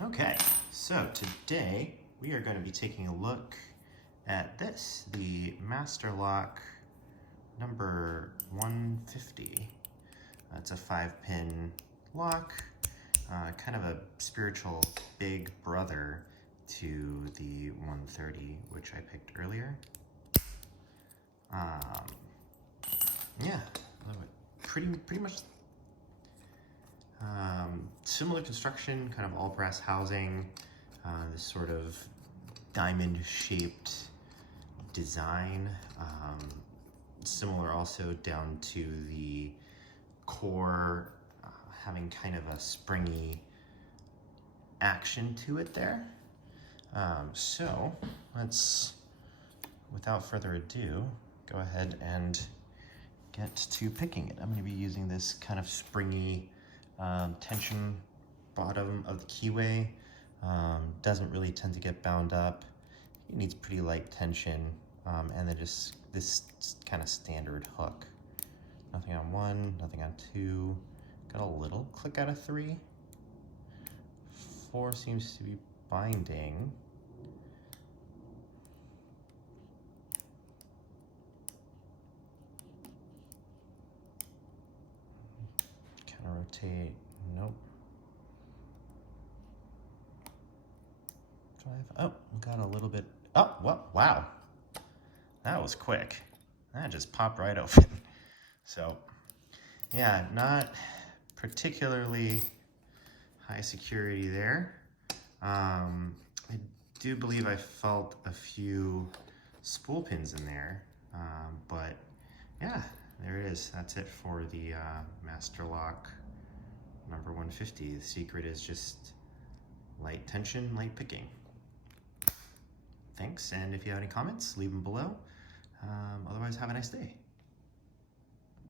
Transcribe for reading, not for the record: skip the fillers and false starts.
Okay, so today we are going to be taking a look at this, the Master Lock number 150. It's a 5-pin lock, kind of a spiritual big brother to the 130, which I picked earlier. Yeah, pretty much similar construction, kind of all brass housing, this sort of diamond shaped design. Similar also down to the core, having kind of a springy action to it there. So let's, without further ado, go ahead and get to picking it. I'm going to be using this kind of springy tension bottom of the keyway. Doesn't really tend to get bound up. It needs pretty light tension, and then just this kind of standard hook. Nothing on 1, nothing on 2. Got a little click out of 3. 4 seems to be binding. Kind of rotate. Nope. 5. Oh, got a little bit. Oh, what? Wow. That was quick. That just popped right open. So, yeah, not particularly high security there. I do believe I felt a few spool pins in there, but yeah, there it is. That's it for the Master Lock number 150. The secret is just light tension, light picking. Thanks, and if you have any comments, leave them below. Otherwise, have a nice day.